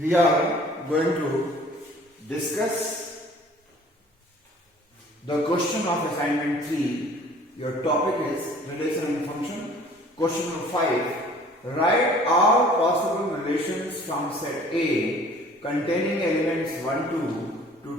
We are going to discuss the question of assignment 3. Your topic is relation and function. Question number 5. Write all possible relations from set A containing elements 1, 2 to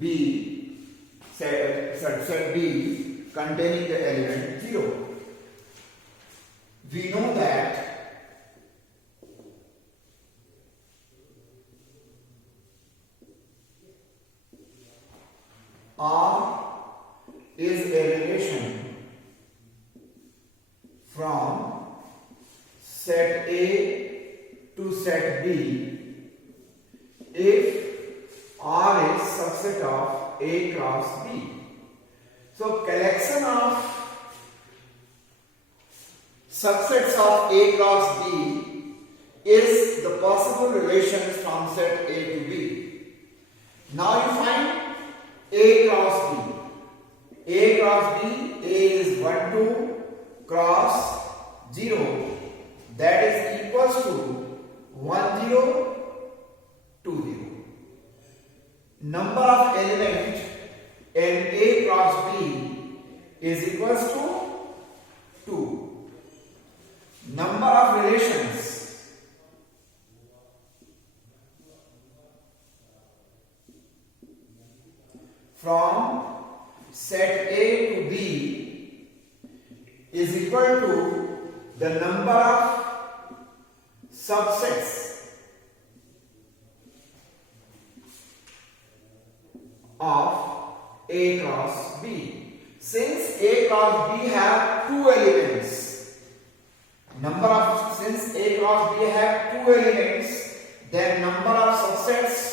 2B, set B containing the element 0. We know that R is a relation from set A to set B if R is subset of A cross B. So collection of subsets of A cross B is the possible relations from set A to B. Now you find A cross B. A cross B, A is 1, 2 cross 0, that is equals to 1, 0, 2, 0. Number of elements in A cross B is equals to 2. Number of relations from set A to B is equal to the number of subsets of A cross B. Since A cross B have two elements, since A cross B have two elements, then number of subsets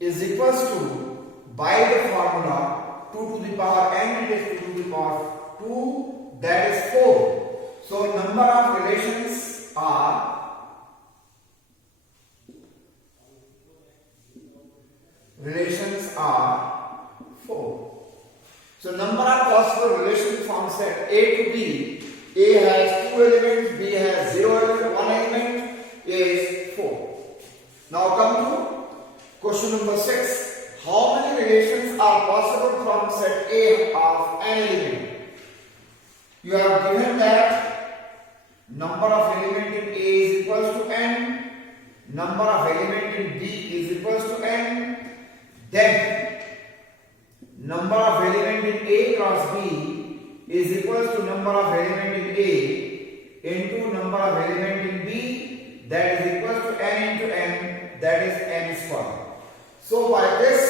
is equals to, by the formula, 2 to the power n, it is 2 to the power 2, that is 4. So number of relations are are 4. So number of possible relations from set A to B, A has 2 elements, B has 0 element, 1 element, is 4. Now come to question number 6. How many relations are possible from set A of an element? You have given that number of element in A is equals to n, number of element in B is equals to n, then number of element in A cross B is equals to number of element in A into number of element in B, that is equals to n into n, that is n square. So by this,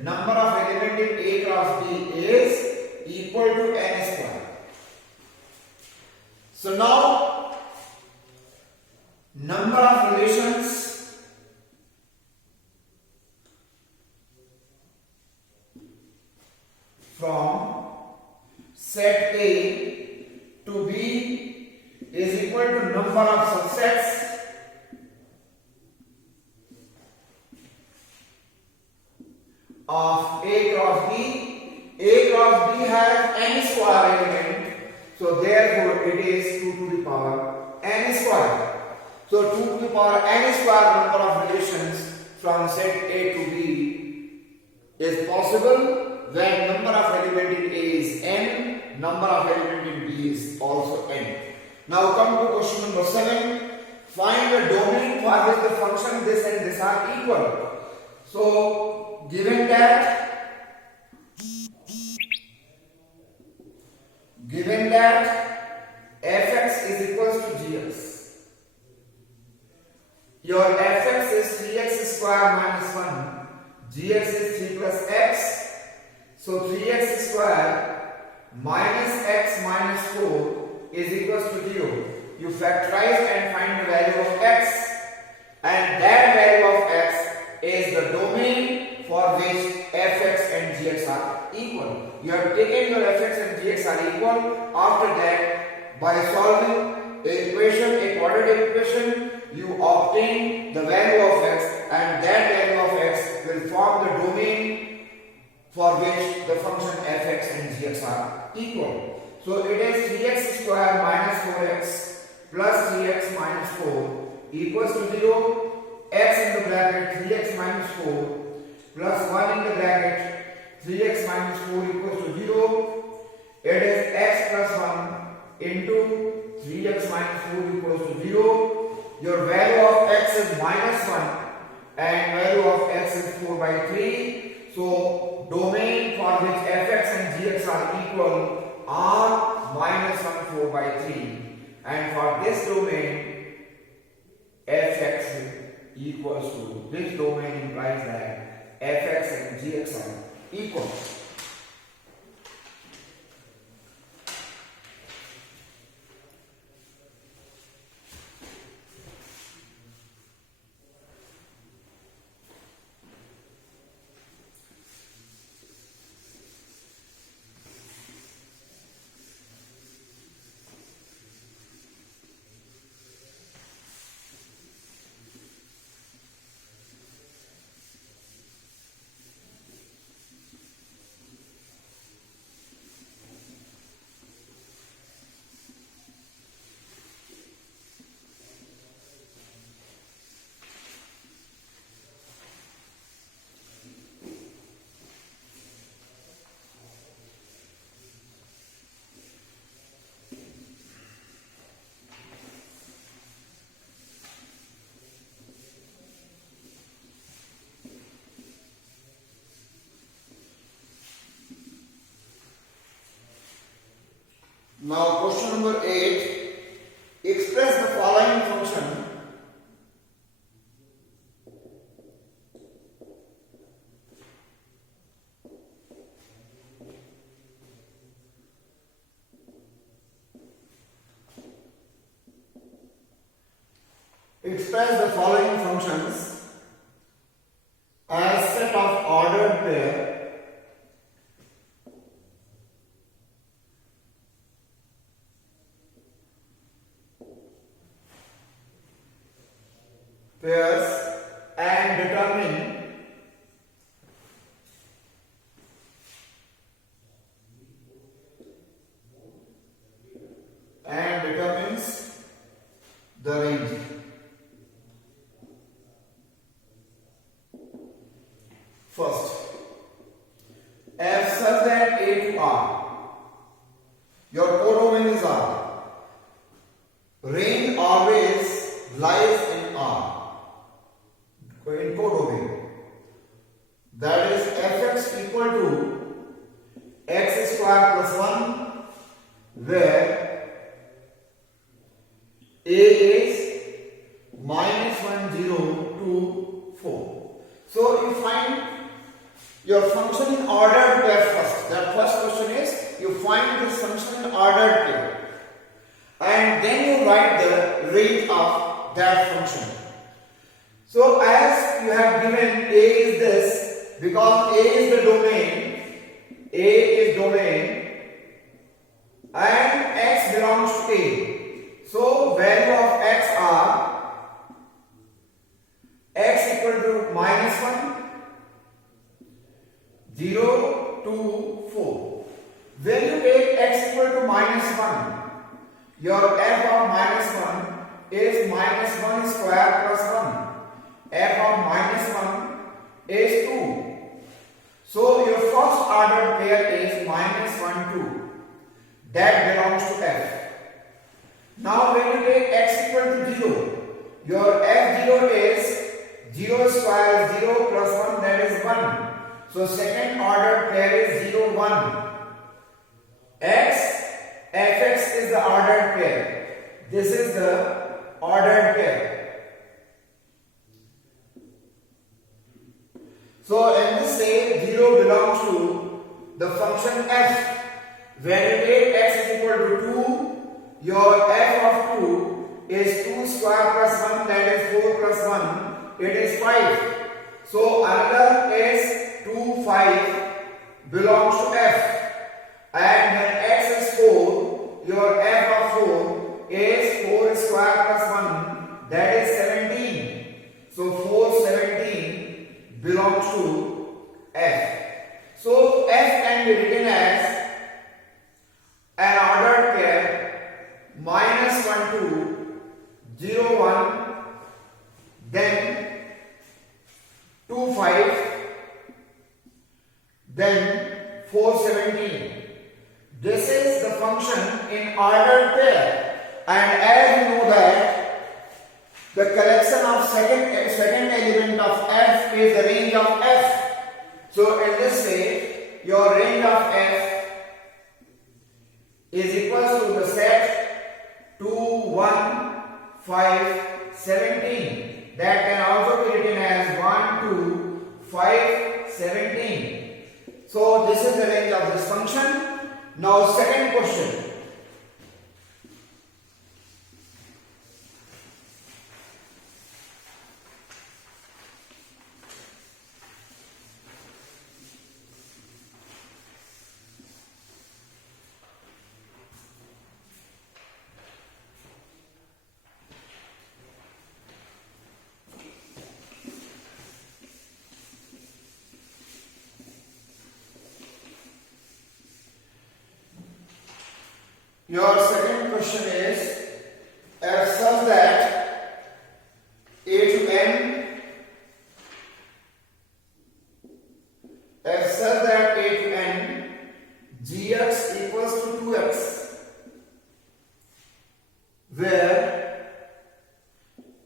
number of element in A cross B is equal to n square. So now, number of relations from set A to B is equal to number of subsets of A cross B. A cross B has n square element, so therefore it is 2 to the power n square. So 2 to the power n square number of relations from set A to B is possible when number of element in A is n, number of element in B is also n. Now come to question number 7. Find the domain for which the function this and this are equal. So given that fx is equals to gx, your fx is 3x square minus 1, gx is 3 plus x, so 3x square minus x minus 4 is equals to 0. You factorize and find the value of x, and that value of x is the domain for which fx and gx are equal. You have taken your fx and gx are equal. After that, by solving a quadratic equation, you obtain the value of x, and that value of x will form the domain for which the function fx and gx are equal. So it is 3x square minus 4x plus 3x minus 4 equals to 0. X in the bracket 3x minus 4 plus 1 in the bracket 3x minus 4 equals to 0. It is x plus 1 into 3x minus 4 equals to 0. Your value of x is minus 1 and value of x is 4 by 3. So domain for which fx and gx are equal are minus 1 4 by 3. And for this domain fx equals to, this domain implies that fx and gx are equal. Now question number 8, express the following function. Express the following functions as set of ordered pair pairs and determines the range. First, f such that A to R, your codomain is R. Range always lies in R. In codomain, that is fx equal to x square plus 1, where a is minus 1 0 2 4. So you find your function in ordered pair first. That first question is you find this function in ordered pair and then you write the range of that function. So as you have given A is this, because A is the domain, A is domain and x belongs to A. So value of x are x equal to minus 1, 0 to 4. When you take x equal to minus 1, your f of minus 1 is minus 1 square plus 1. F of minus 1 is 2. So your first ordered pair is minus 1 2. That belongs to f. Now when you take x equal to 0, your f0 is 0 square is 0 plus 1, that is 1. So second ordered pair is 0 1. Fx is the ordered pair. This is the ordered pair. So in this say 0 belongs to the function f. When you take x is equal to 2, your f of 2 is 2 square plus 1, that is 4 plus 1, it is 5. So another is 2 5 belongs to f. And when x is 4, your f of 4 is 4 square plus 1, that is 17. So 4 17 belongs to f. So f can be written as an know that the collection of second element of f is the range of f. So in this way, your range of f is equal to the set 2, 1, 5, 17. That can also be written as 1, 2, 5, 17. So this is the range of this function. Now second question. Your second question is f such that a to n f such that a to n gx equals to 2x, where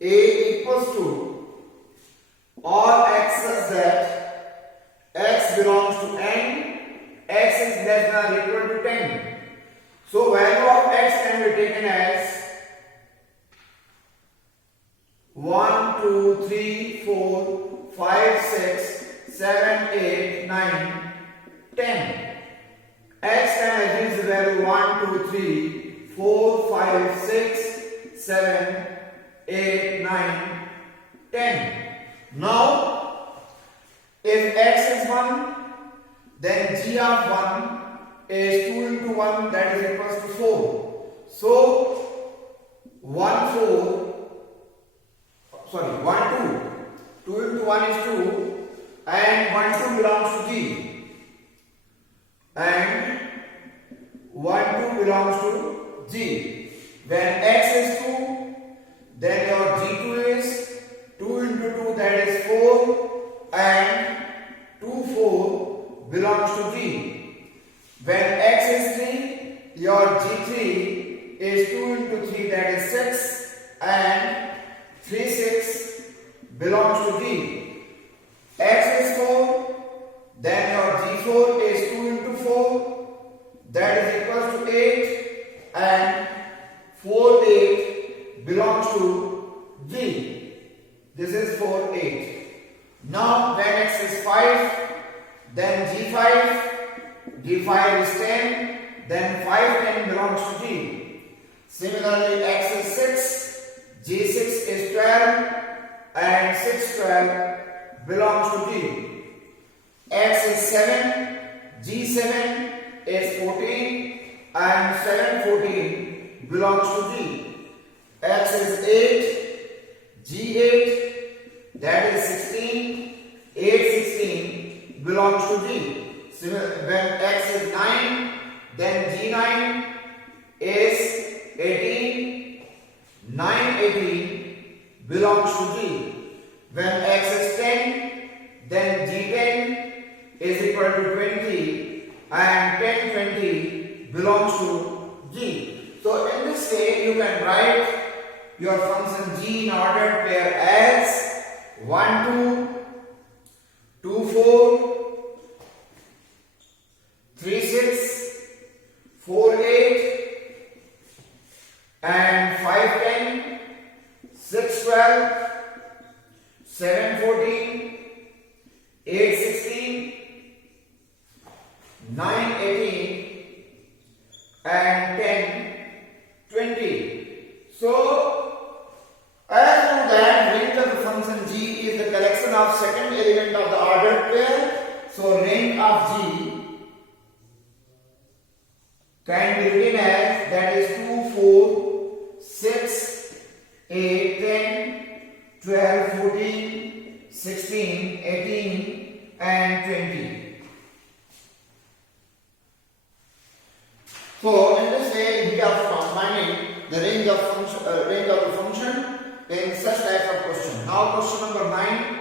a equals to or x such that x belongs to n, x is less than or equal to 10. So value of x can be taken as 1, 2, 3, 4, 5, 6, 7, 8, 9, 10. X can achieve the value 1, 2, 3, 4, 5, 6, 7, 8, 9, 10. Now, if x is 1, then g of 1 is 2 into 1, that is equals to 4. So 1 2. 2 into 1 is 2 and 1 2 belongs to g. And 1 2 belongs to g. When x is 2, then your g2 is 2 into 2, that is 4, and 2 4 belongs to g. When x is 3, your g3 is 2 into 3, that is 6, and 3 6 belongs to g. X is 4, then your g4 is 2 into 4, that is equal to 8, and 4 8 belongs to g. This is 4 8. Now when x is 5, then g5 is 10, then 5 10 belongs to g. Similarly, x is 6, g6 is 12, and 6 12 belongs to g. X is 7, g7 is 14, and 7 14 belongs to g. X is 8, g8, that is 16, 8 16 belongs to g. When x is 9, then g9 is 18, 9 18 belongs to g. When x is 10, then g10 is equal to 20, and 10 20 belongs to g. So in this way you can write your function g in ordered pair as 1 2, 2 4, 3 6, 4 8, and 5 10, 6 12, 7 14, 8 16, 9 18, and 10 20. So as you know that range of the function g is the collection of second element of the ordered pair. So range of g can be written as, that is 2 4 6 8 10 12 14 16 18 and 20. So in this way we are finding the range of the function in such type of question. Now question number 9.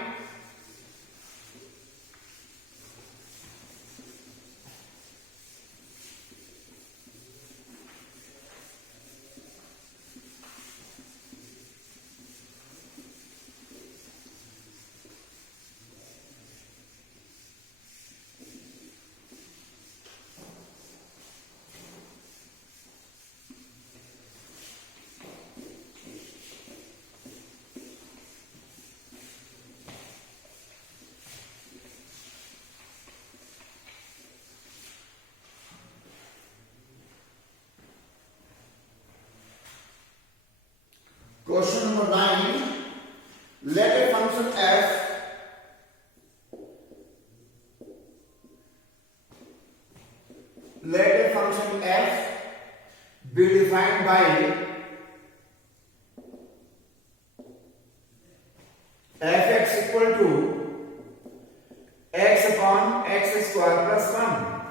Question number 9. Let a function f be defined by fx equal to x upon x square plus 1.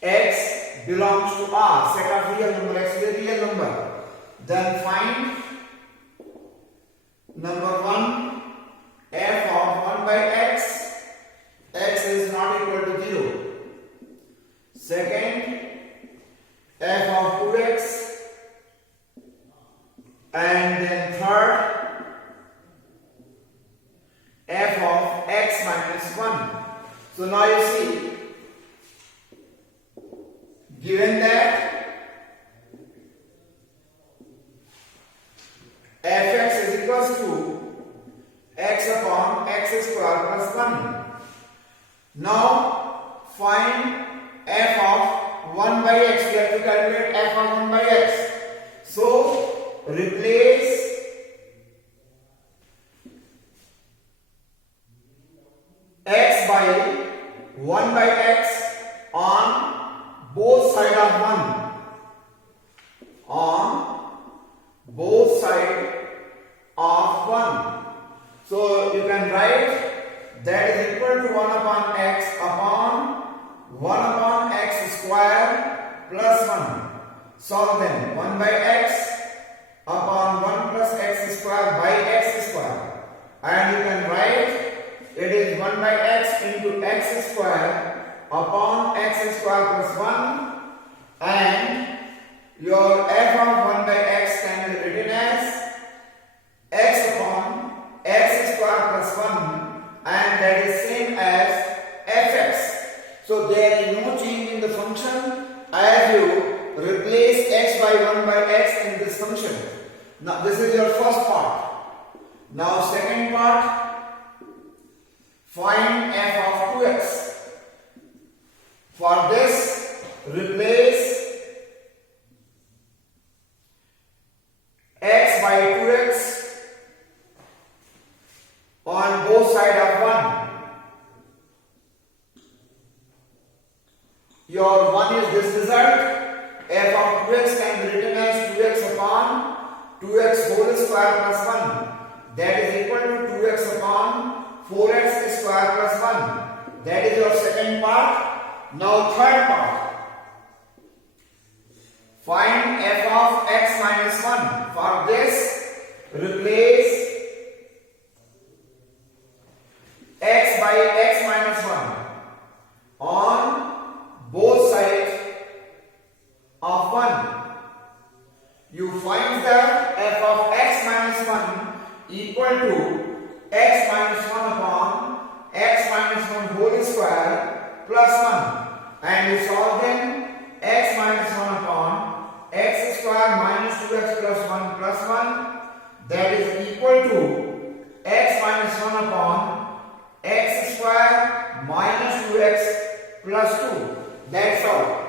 X belongs to R, set of real number, x is a real number. Then find number 1, f of 1 by x. X is not equal to 0. Second, f of 2x. And then third, f of x minus 1. So now you see, given that fx is equals to x upon x square plus 1. Now find f of 1 by x. We have to calculate f of 1 by x. So replace x by 1 by x on both sides of 1. On both sides of 1. So you can write that is equal to 1 upon x upon 1 upon x square plus 1. Solve them. 1 by x upon 1 plus x square by x square. And you can write it is 1 by x into x square upon x square plus 1. And your f of 1 by x can be written as x upon x square plus 1, and that is same as fx. So there is no change in the function as you replace x by 1 by x in this function. Now this is your first part. Now second part, find f of 2x. For this, replace x by 2x on both sides of 1. Your 1 is this result. F of 2x can be written as 2x upon 2x whole square plus 1. That is equal to 2x upon 4x square plus 1. That is your second part. Now third part. Find f of x minus 1. For this, replace x by x minus 1 on both sides of 1. You find that f of x minus 1 equal to x minus 1 upon x minus 1 whole square plus 1. And you solve them. X minus 1 upon x square minus 2x plus 1 plus 1. That is equal to x minus 1 upon x square minus 2x plus 2. That's all.